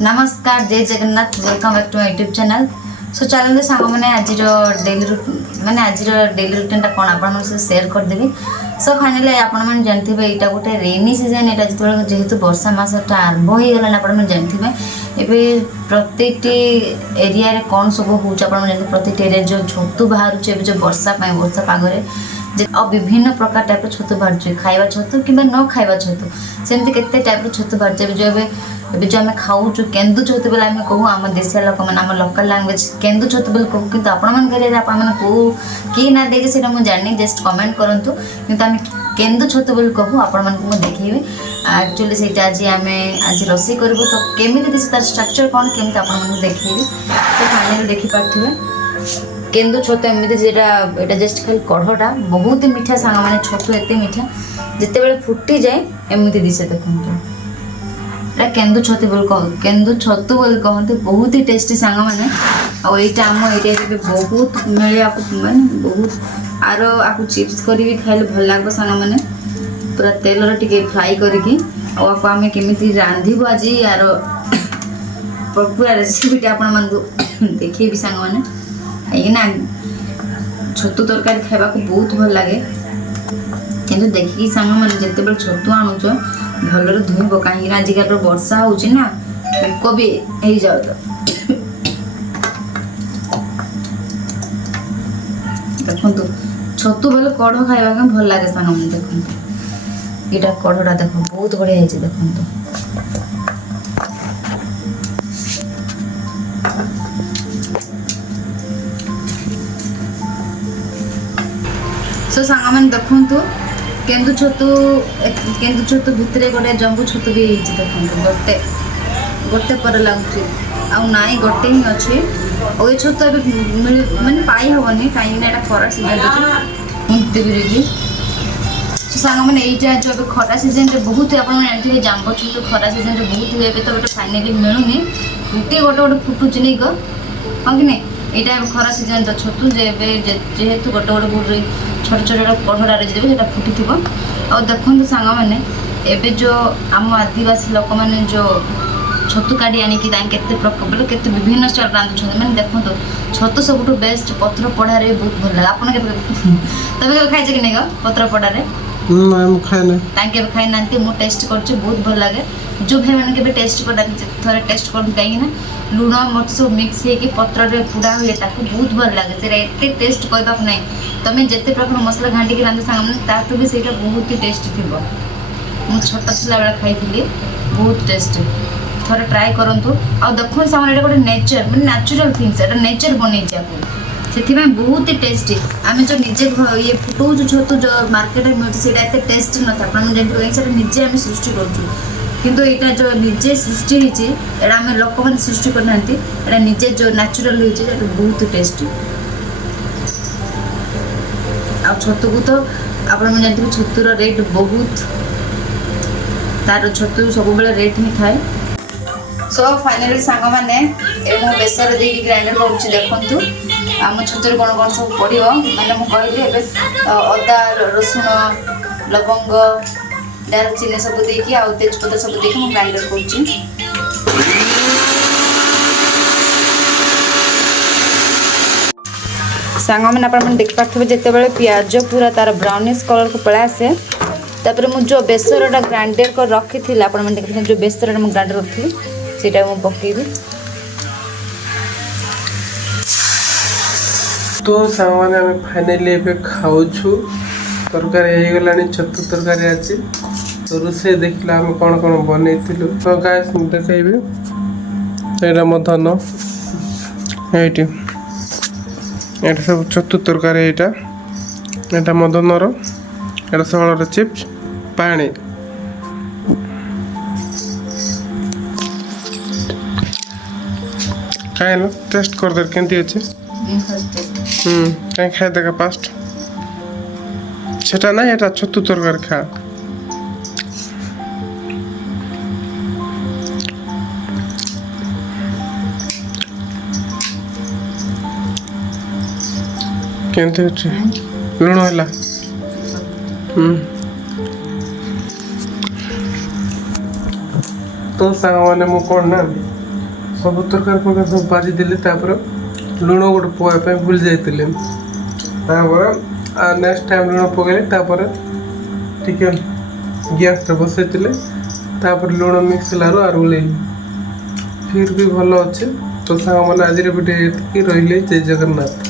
नमस्कार जय Jagannath welcome back to my YouTube channel. So channel song मैंने आज डेली रुटीन टा कौन आप सेयार करदेवि। सो फाइनाली आपने जानते यहाँ गोटे रेनी सीजन यहाँ जो जेहेतु वर्षा मसटा आरंभ हो गला आप जानते ये प्रत्येक एरिया रे कौन सब हो प्रत्येक एरिया जो छतु बाहर जो वर्षा पागरे और विभिन्न प्रकार टाइप छतु बाहर खाइबा छतु कि न खाइबा छतु सेमती केते टाइप छतु बाहर जो आम खाऊ केन्दु छतु बोले आम कहूँ आम देशिया लोक मैंने आम लोकल लैंग्वेज केन्दु छतु बोले कहूँ कि किए ना देखे से मुझे जानी जस्ट कमेंट करूँ कि आम केन्दु छतु बोले कहूँ आपण मुझे देखी एक्चुअली से आज आम आज रोषे करूँ तो केमी तार स्ट्रक्चर कौन केमी आपको देखी तो फाइनाली देखिपे केन्दु छतु एमती जेटा जस्ट खाली कढ़टा बहुत मीठा सांग मैंने छतु एत मीठा जिते बड़े फुटी जाए एमती दिशे देखते केन्दु छतु बोल कहते बहुत ही टेस्टी सांग मैंने आईटा आम एरिया भी बहुत मिले माने बहुत आर आपको चिप्स कर भी खाइले भल लगे सांग मैंने पूरा तेल टे फ्राए करके आम केमी रांधबू आज यार पूरा रेसिपी आप देखे सांग मैंने कहीं छतु तरकारी खावा को बहुत भल लगे किंतु देखिए सांग मैंने जिते बड़े छतु आणुच भलर धुईब कहीं आजिकल वर्षा होना पोक भी हो जाओ देखु छतु बोले कढ़ खावा भल लगे सांग मैंने देखो यहाँ कढ़टा देख बहुत बढ़िया है देखो सो सांग मैंने देखु केन्दु छतु भितर गोटे जम्बू छतु भी देखो गोटे गोटे पर लगुच आई गोटे ही अच्छे और ये छतु मानने पाई हेनी कहीं खरा सीजन अच्छे सांग मैंने यहाँ जो खरा सीजन में बहुत आप जानते जाम्बो छतु खरा सीजन में बहुत हुए तो गोटे फाइनाली मिलूनी गोटे गोटे फुटुच नहीं हाँ कि नहीं यहाँ खरा सीजन छतु जेहेतु गोटे गोटे छोट छोट कढ़ारे जो फुटी थी और देखो सांग मैंने एवं जो आम आदिवासी लोक मैंने जो छतु काढ़ी आणिकी प्रकार बोले के विभिन्न स्टाइल रांधुं मैंने देखो छतु सब बेस्ट पत्र पढ़ारे बहुत भल लगे आप तुम खाई कि नहीं पत्र पढ़ारे खाई ना मुझे टेस्ट कर बहुत भल लगे जो भाई मैंने के टेस्ट कर थे टेस्ट कर कहीं लुण मर्च सब मिक्स होगी पत्र पुड़ा हुए बहुत भल लगे से एत टेस्ट कहवाक ना तुम जिते प्रकार मसला घाटिक रांध सांग भी से बहुत ही टेस्टी थी मुझे छोट था बेले खाई बहुत टेस्टी थे ट्राए करूँ आ देखो सांग ये गोटे नेचर मैंने नेचुरल थिंग्स एटा नेचर बन से बहुत ही टेस्टी आम जो निजे ये फुटाऊ छतु जो मार्केट में मिलते टेस्टी न था निजे आम सृष्टि करूँ यहाँ जो निजे सृष्टि होती आम लोक मैंने सृष्टि करना निजे जो नेचुरल होती बहुत टेस्टी आ छतु को तो आप जानते छतुर रेट बहुत तार छतु सब बेले रेट ही थाए। सो फाइनाली सांग मैंने बेसर देकी ग्राइंडर करुँच देखु आम छतुर कौन कौन सब पड़ो मैंने मुझे अदा रसुण लवंग दालचीनी सब देकी आ तेजपत्ता सब देकी मुझे ग्राइंडर कर सांग मैंने आप देखिपे जिते बड़े पियाज पूरा तार ब्राउनिश कलर को पड़ा आसे तापर मु जो बेसरटा ग्राइंडर कर रखी थी आप देखते जो बेसरटा मुझे ग्राइंडर रखी से पकेबी तो सांग मैंने फाइनाली खाऊ तरकारी हो गला छतु तरकारी आज तो रोसे देखला आम कौन कौन बन तो गाइस देखेबे यहाँ मो धन ये सब छतु तरकारी यहाँ मदनर यहाँ षोलर चिप्स पानी खाए टेस्ट कर दे केमती अच्छे कहीं खाए देखा फास्ट सेटा ना यहाँ छतु तरकारी खा केमती अच्छे लुण है तो सांग मैंने मु कौन ना ସବୁ ତରକାରୀ ଫରକାରୀ ସବୁ ବାଜି ଦେଲି ତାପରେ ଲୁଣ ଗୋଟେ ପକାଇବା ପାଇଁ ଭୁଲି ଯାଇଥିଲି ତାପରେ ନେକ୍ସଟ ଟାଇମ୍ ଲୁଣ ପକାଇଲି ତାପରେ ଟିକେ ଗ୍ୟାସ୍ରେ ବସାଇଥିଲେ ତାପରେ ଲୁଣ ମିକ୍ସ ହେଲାରୁ ଆରୁ ଓହ୍ଲେଇଲି ଫିର୍ ବି ଭଲ ଅଛି ତ ସାଙ୍ଗମାନେ ଆଜିର ଭିଡ଼ିଓ ଏତିକି ରହିଲେ ଜୟ ଜଗନ୍ନାଥ।